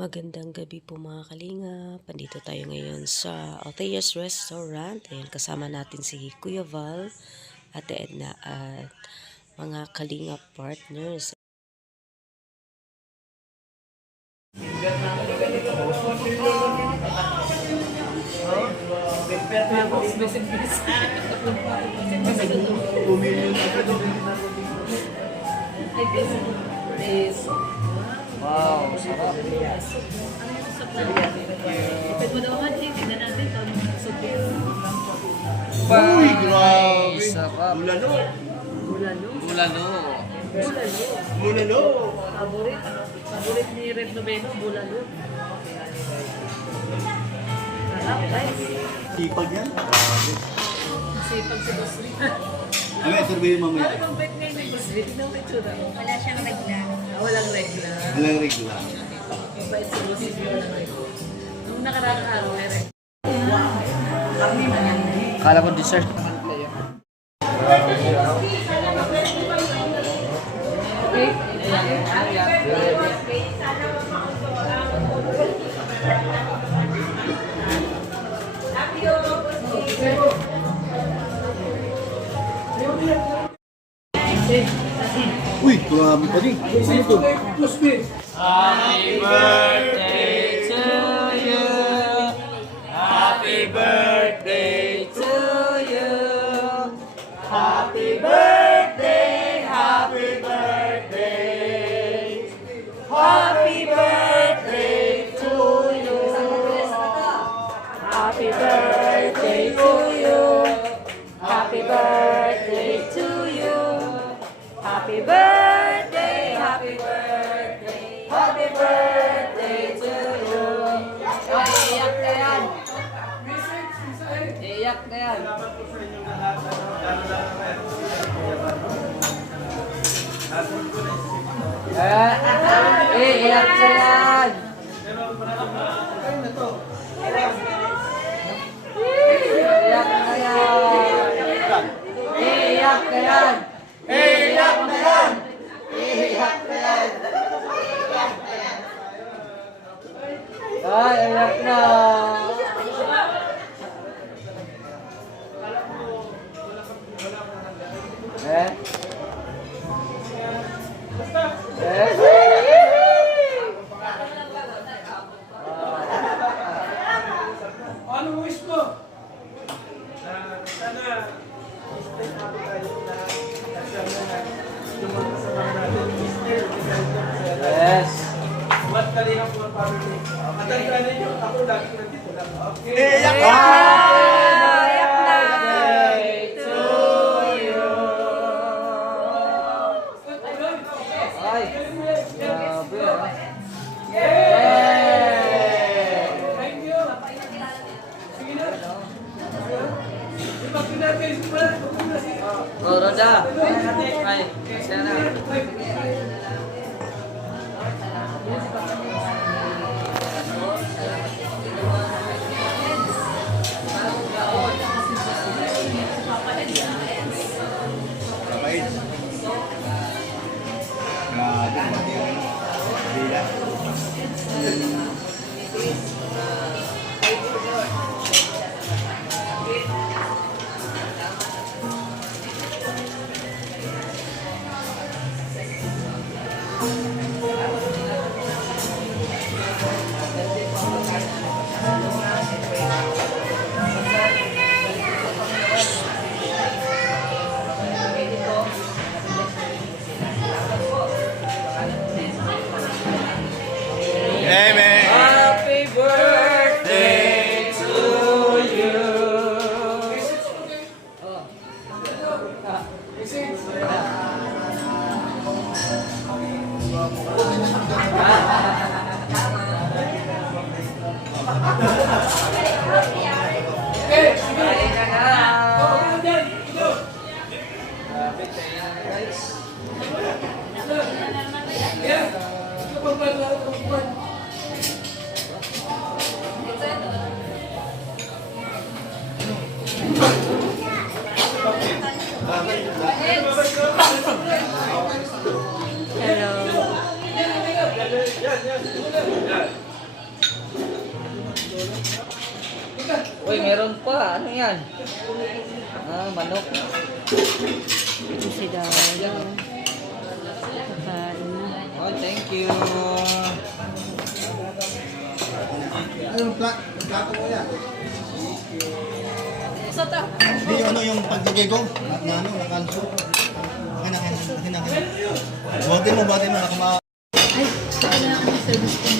Magandang gabi po mga kalingap. Andito tayo ngayon sa Altea's Restaurant. Ayan, kasama natin si Kuya Val, Ate Edna at mga kalingap partners. Wow, sarap. Uy, grabe. Sarap. Bulalo. Bulalo. Bulalo. Paborit ni Red Noveno, bulalo. Sarap, guys. Sipag yan. Sipag si Boss Rick. Ano yung survey mamaya? Ano bang bet ngayon ni Boss Rick? Tignan mo yung tsura. Wala siyang regla. Walang regla. Walang regla. Mabait si Boss Rick, walang regla. Nung nakaraang araw, may regla. Kala ko dessert naman kayo. Uy, grabe pa din. Ano to? Happy birthday to you. Happy birthday to you. Happy birthday, happy birthday. Happy birthday to you. Happy birthday to you. Happy birthday to you. Happy birthday, happy birthday. Happy birthday to you. Ay, iyak na yan. Iyak na yan. Iyak na yan. Iyak na yan. Iyak na yan. Iyak na yan. Iyak na yan. Ay, iyak na. Eh? Ano wish mo? Sana stay happy tayo na Yes. What kalina po ang family? Matandaan ninyo, ako lagi nandito lang. Okay. Iyak Happy na! birthday to you. Ay, grabe ah. Yay! Thank you. Sige na. Ibag natin pa. Oh, Roda. Ay, siya na. Kapait. Grabe. Bila. meron pa. Ano yan? Manok. Ito si Dada. Kakain na. Oh, thank you. Ano plato mo yan? Sa ta. Hindi yung ano yung pagbigay ko. Na ano, nakanso. Akin. Bote mo, nakama. Ay, saka na ako sa service ko.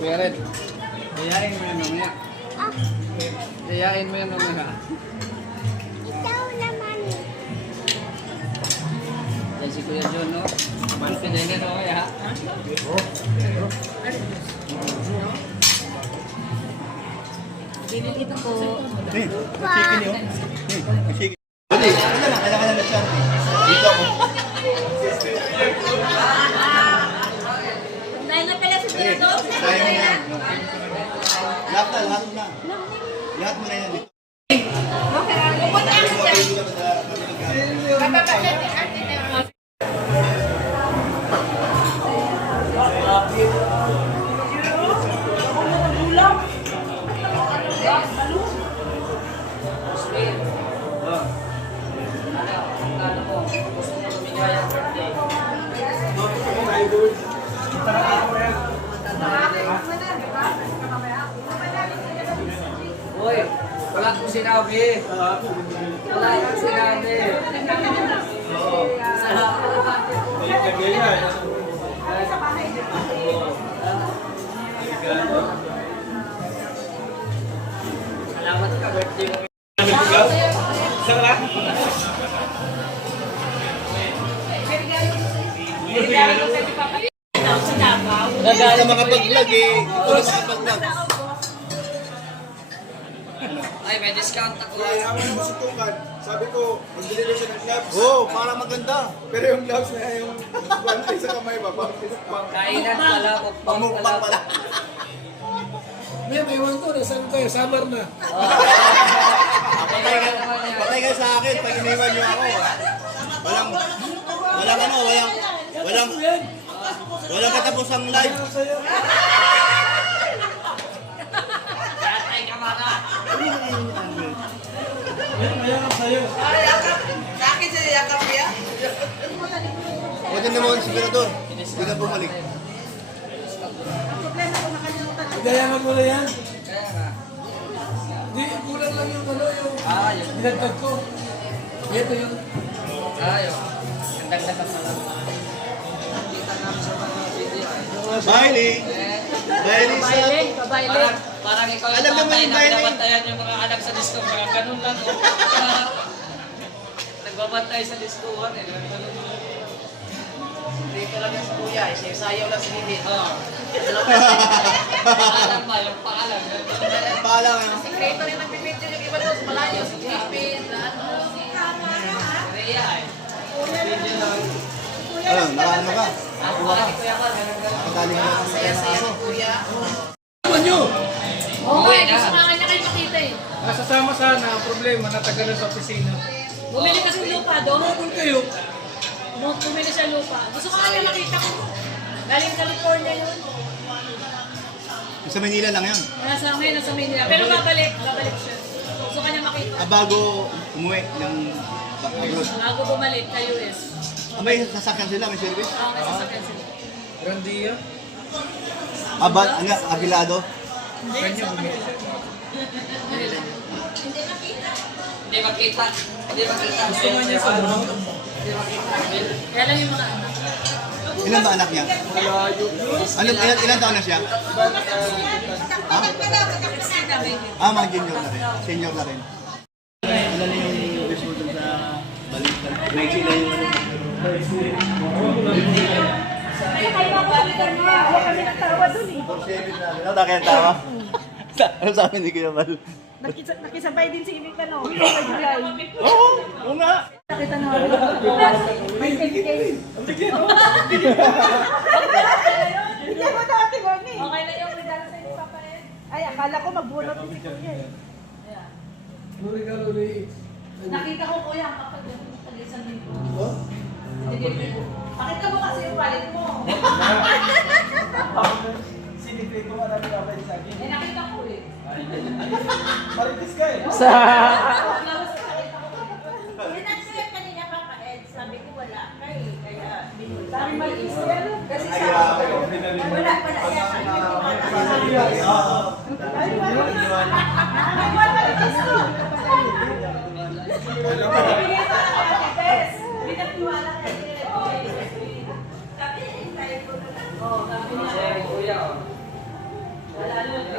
Kuya Red, yayain mo yan mamaya. Yayain mo yan mamaya. Ikaw naman. Yan si Kuya John, no? Pinengan mo kaya. Ito po. Chicken yun. Chicken. Dali, kailangan na siya. Dito ako. Dahil na pala si Kuya Dog. Kaya mo yan. Lahat mo na. Lahat mo na yan. Uy, wala akong sinabi. Wala akong sinabi. Salamat ka, birthday mo. Hindi ka makapag-vlog eh. Ito na makapag-vlog. Ay, may discount ako. Ako naman sutukan. Sabi ko, magbili ko siya ng gloves. Oo, para maganda. Pero yung gloves na yung guante sa kamay ba? Kainan pala, mukbang Pamukbang pala. May ewan ko, nasan kayo? Summer na. Patay ka naman yan. Patay kayo sa akin pag iniwan niyo ako. Walang katapusang live. Patay ka maka. Huwag din naman si Berador. Hindi ka bumalik. Dayangan mo na yan. Kaya nga. Hindi, kulang lang yung ano, yung Yun. dinagdag ko. Ito yung... Ayun. Gandang na pala. Kita namin sa mga video. Bailey! Bailey sa... Parang ikaw yung Alam naman tatay yung na bayan eh. binabantayan yung mga anak sa disco. Parang ganun lang. Oh. Nagbabantay sa discoan eh. Dito lang yung kuya, sayaw lang si Bibit. Oo. Paalam ba? Yung paalam. Paalam ano? Sekreto rin nagpipicture yung iba doon, malayo, si Bibit, Rhea eh. Video lang. Ano, nakaano ka? Ako pala ni Kuya Mal. Ganun ganun. Nakadali ka lang. saya-saya si kuya. Oo nga, gusto nga niya kayo makita eh. Nasasama sana, ang problema, natagalan sa opisina. Bumili kasi ng lupa doon. Kung kayo, Bumili siya lupa. Gusto ko nga niya makita ko. Galing California yun. Sa Manila lang yan. Nasa amin, nasa Manila. Pero babalik siya. Gusto ka niya makita. Bago umuwi ng abroad. Bago bumalik sa US. May sasakyan sila, may service. May sasakyan sila. Grandia. Agilado. Hindi, sa kanila. Hindi makita. Hindi makita. Gusto nga niya sa ano? Hindi makita. Kaya lang yung mga anak. Ilan ba anak niya? Ilan taon na siya? Mga junior na rin. Senior na rin. Ilan yung wish mo dun sa balikan? May sila yung... Ano tayo ang tawa? Ano sabi ni Kuya Val? Nakisabay din si Ibig Tanong sa July. Oo nga! Nakita na may 10K. Bigyan mo dati mo ni. Okay na yung regalo sa inyo, Papa Ed. Ay, akala ko magbunot din si Kuya eh. Luri ka, luri. Nakita ko kuya, ang kapag tag-isang din po. Pakita mo kasi yung wallet mo. Sinikreto ka namin kapag sa akin. Eh, nakita ko eh. Maritis ka eh. Pinag-share kanina Papa Ed, sabi ko wala ka eh, kaya binulta. Sabi mag-is yan. Kasi Ay, sabi grabe, ko, oh. wala pala yan. Sabi ko, Ay, wala mag-is ko. bibigay pa lang ang Ate Tess. Pinagtiwala ka din. Sabi, tayo ko na lang. Oo, sabi niya. Kuya, Wala nun.